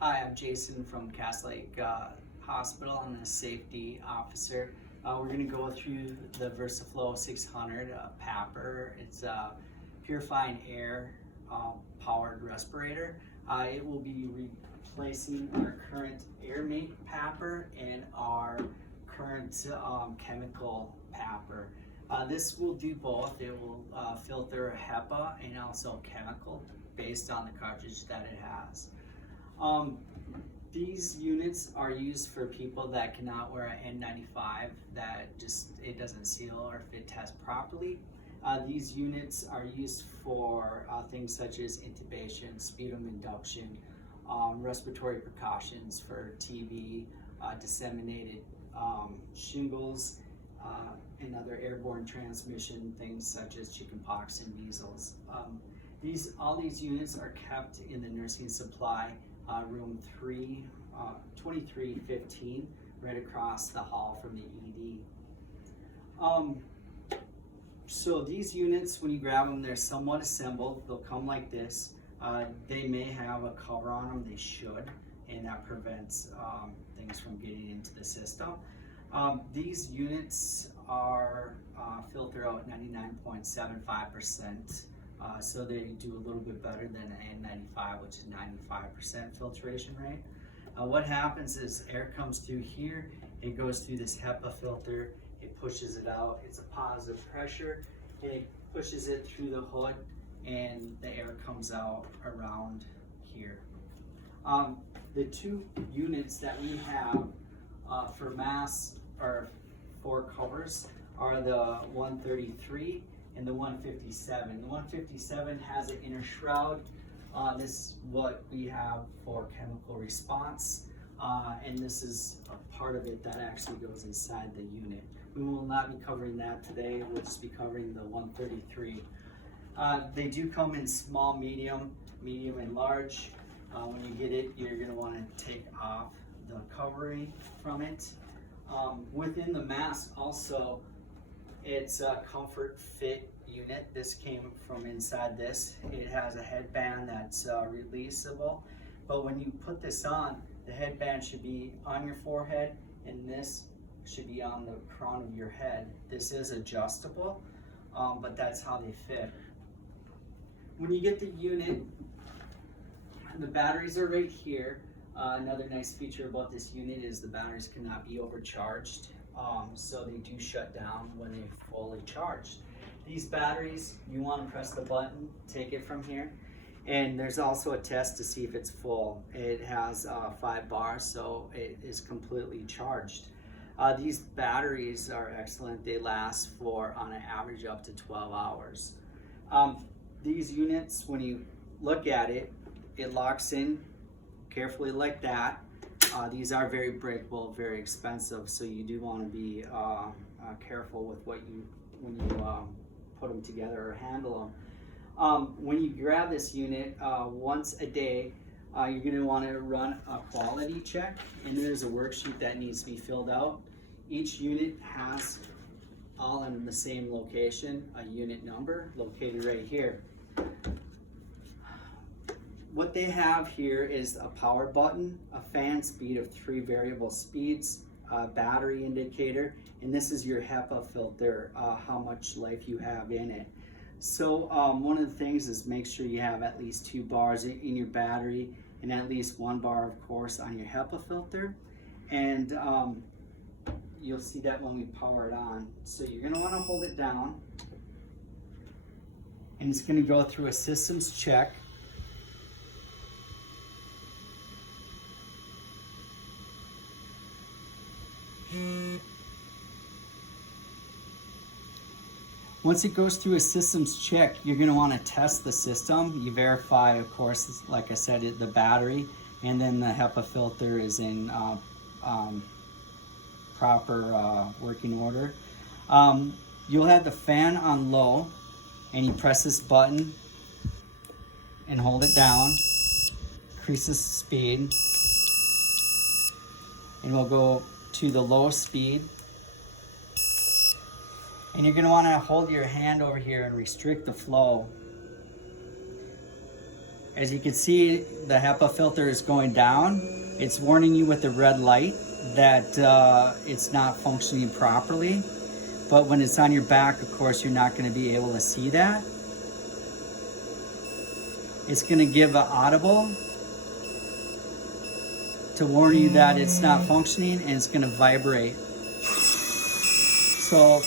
Hi, I'm Jason from Cass Lake Hospital. I'm a safety officer. We're going to go through the Versaflo 600 PAPR. It's a purifying air powered respirator. It will be replacing our current AirMate PAPR and our current chemical PAPR. This will do both. It will filter HEPA and also chemical based on the cartridge that it has. These units are used for people that cannot wear an N95, that it doesn't seal or fit test properly. These units are used for things such as intubation, sputum induction, respiratory precautions for TB, disseminated shingles, and other airborne transmission, things such as chickenpox and measles. All these units are kept in the nursing supply room 2315, right across the hall from the ED. So these units, when you grab them, they're somewhat assembled. They'll come like this. They may have a cover on them, they should, and that prevents things from getting into the system. These units are filter out 99.75%. So they do a little bit better than an N95, which is 95% filtration rate. What happens is air comes through here, it goes through this HEPA filter, it pushes it out, it's a positive pressure, and it pushes it through the hood, and the air comes out around here. The two units that we have for masks or for covers are the 133 and the 157. The 157 has an inner shroud. This is what we have for chemical response, and this is a part of it that actually goes inside the unit. We will not be covering that today. We'll just be covering the 133. They do come in small, medium, and large. When you get it, you're going to want to take off the covering from it. Within the mask also, it's a comfort fit unit. This came from inside this. It has a headband that's releasable, but when you put this on, the headband should be on your forehead and this should be on the crown of your head. This is adjustable, but that's how they fit. When you get the unit, the batteries are right here. Another nice feature about this unit is the batteries cannot be overcharged. So they do shut down when they're fully charged. These batteries, you want to press the button, take it from here, and there's also a test to see if it's full. It has 5 bars, so it is completely charged. These batteries are excellent. They last for, on an average, up to 12 hours. These units, when you look at it, it locks in carefully like that. These are very breakable, very expensive, so you do want to be careful with when you put them together or handle them. When you grab this unit once a day, you're going to want to run a quality check, and there's a worksheet that needs to be filled out. Each unit has, all in the same location, a unit number located right here. What they have here is a power button, a fan speed of 3 variable speeds, a battery indicator, and this is your HEPA filter, how much life you have in it. So one of the things is make sure you have at least 2 bars in your battery and at least 1 bar, of course, on your HEPA filter. And you'll see that when we power it on. So you're going to want to hold it down, and it's going to go through a systems check. Once it goes through a systems check, you're going to want to test the system. You verify, of course, like I said, the battery, and then the HEPA filter is in proper working order. You'll have the fan on low, and you press this button and hold it down, increases the speed, and we'll go to the low speed. And you're going to want to hold your hand over here and restrict the flow. As you can see, the HEPA filter is going down. It's warning you with the red light that it's not functioning properly. But when it's on your back, of course, you're not going to be able to see that. It's going to give an audible to warn you that it's not functioning, and it's going to vibrate. So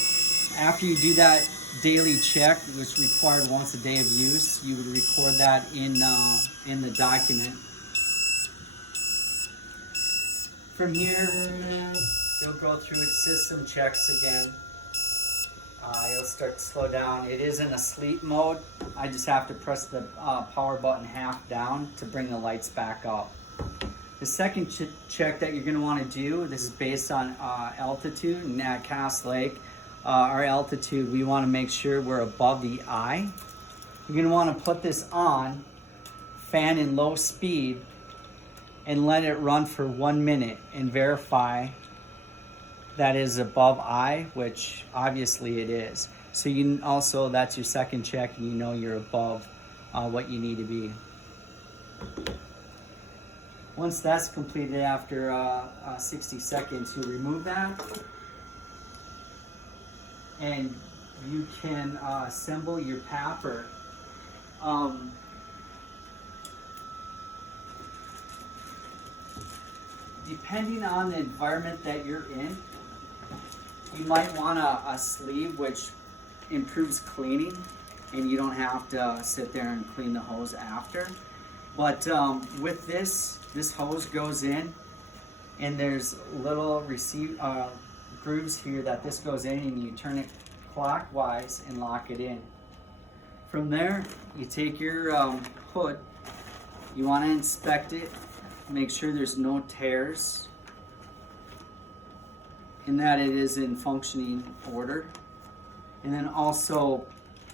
after you do that daily check, which required once a day of use, you would record that in the document. From here, you'll go through its system checks again. You'll start to slow down. It is in a sleep mode. I just have to press the power button half down to bring the lights back up. The second check that you're going to want to do, this is based on altitude, and at Cass Lake, our altitude, we want to make sure we're above the eye. You're going to want to put this on, fan in low speed, and let it run for 1 minute and verify that is above eye, which obviously it is. So you also, that's your second check, and you know you're above what you need to be. Once that's completed after 60 seconds, you remove that, and you can assemble your PAPR. Depending on the environment that you're in, you might want a sleeve which improves cleaning, and you don't have to sit there and clean the hose after. But with this hose goes in, and there's little grooves here that this goes in, and you turn it clockwise and lock it in. From there, you take your hood, you want to inspect it, make sure there's no tears, and that it is in functioning order. And then also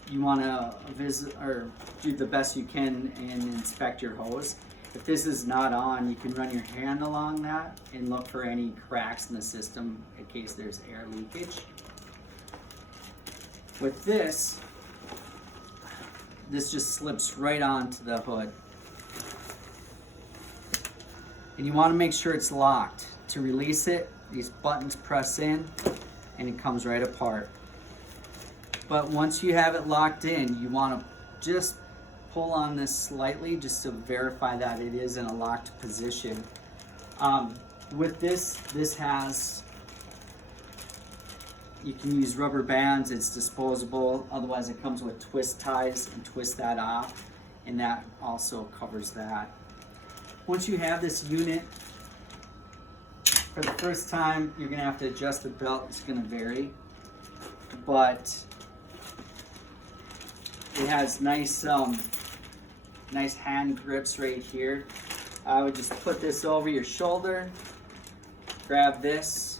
you want to visit or do the best you can and inspect your hose. If this is not on, you can run your hand along that and look for any cracks in the system in case there's air leakage. With this just slips right onto the hood. And you want to make sure it's locked. To release it, these buttons press in and it comes right apart. But once you have it locked in, you want to just pull on this slightly just to verify that it is in a locked position. With this has, you can use rubber bands, it's disposable. Otherwise it comes with twist ties, and twist that off, and that also covers that. Once you have this unit, for the first time, you're gonna have to adjust the belt. It's gonna vary, but it has nice hand grips right here. I would just put this over your shoulder, grab this,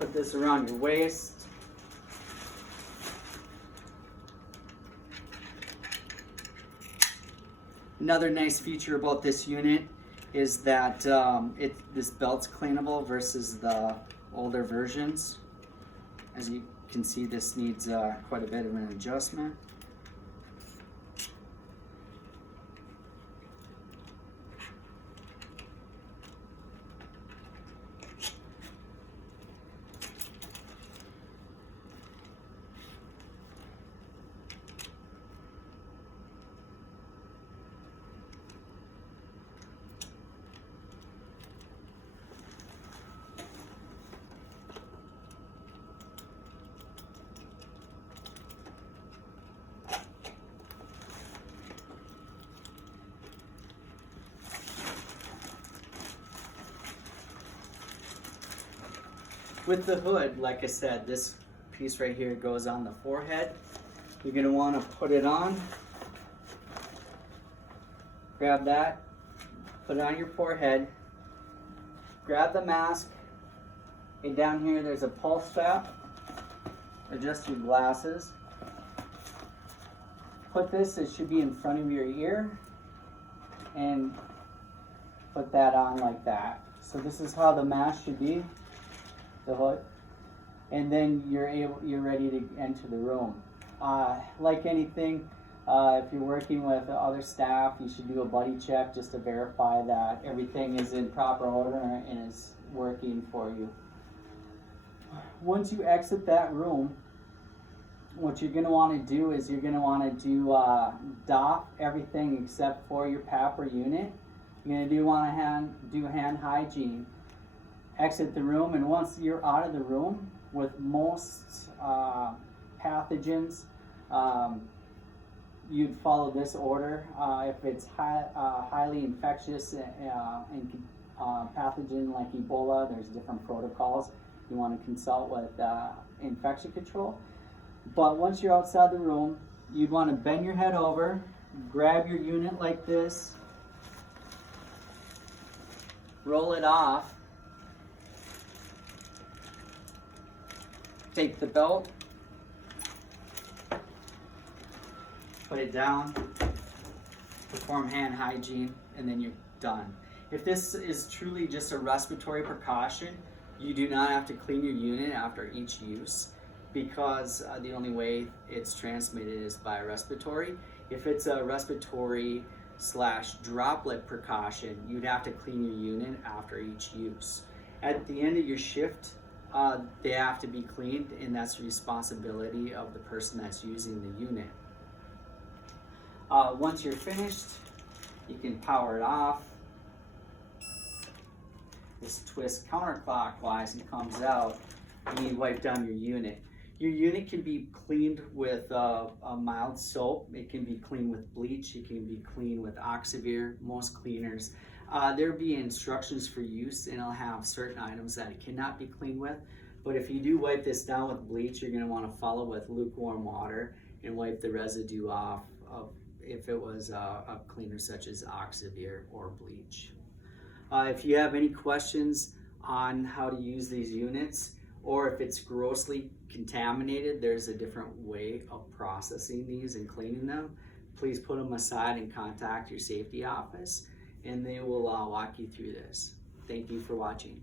put this around your waist. Another nice feature about this unit is that this belt's cleanable versus the older versions. As you can see, this needs quite a bit of an adjustment. With the hood, like I said, this piece right here goes on the forehead. You're going to want to put it on. Grab that, put it on your forehead. Grab the mask, and down here there's a pulse strap. Adjust your glasses. Put this, it should be in front of your ear, and put that on like that. So this is how the mask should be. The hood, and then you're ready to enter the room. Like anything, If you're working with other staff, you should do a buddy check just to verify that everything is in proper order and is working for you. Once you exit that room, what you're going to want to do is you're going to want to do doff everything except for your PAPR unit. You're going to want to do hand hygiene. Exit the room, and once you're out of the room, with most pathogens, you'd follow this order. If it's highly infectious and pathogen like Ebola, there's different protocols. You want to consult with infection control. But once you're outside the room, you'd want to bend your head over, grab your unit like this, roll it off, take the belt, put it down, perform hand hygiene, and then you're done. If this is truly just a respiratory precaution, you do not have to clean your unit after each use, because the only way it's transmitted is by respiratory. If it's a respiratory / droplet precaution, you'd have to clean your unit after each use. At the end of your shift, they have to be cleaned, and that's the responsibility of the person that's using the unit. Once you're finished, you can power it off. This twists counterclockwise and comes out, and you wipe down your unit. Your unit can be cleaned with a mild soap. It can be cleaned with bleach. It can be cleaned with Oxivir. Most cleaners. There'll be instructions for use, and it'll have certain items that it cannot be cleaned with. But if you do wipe this down with bleach, you're going to want to follow with lukewarm water and wipe the residue off of if it was a cleaner such as Oxivir or bleach. If you have any questions on how to use these units, or if it's grossly contaminated, there's a different way of processing these and cleaning them, please put them aside and contact your safety office, and they will walk you through this. Thank you for watching.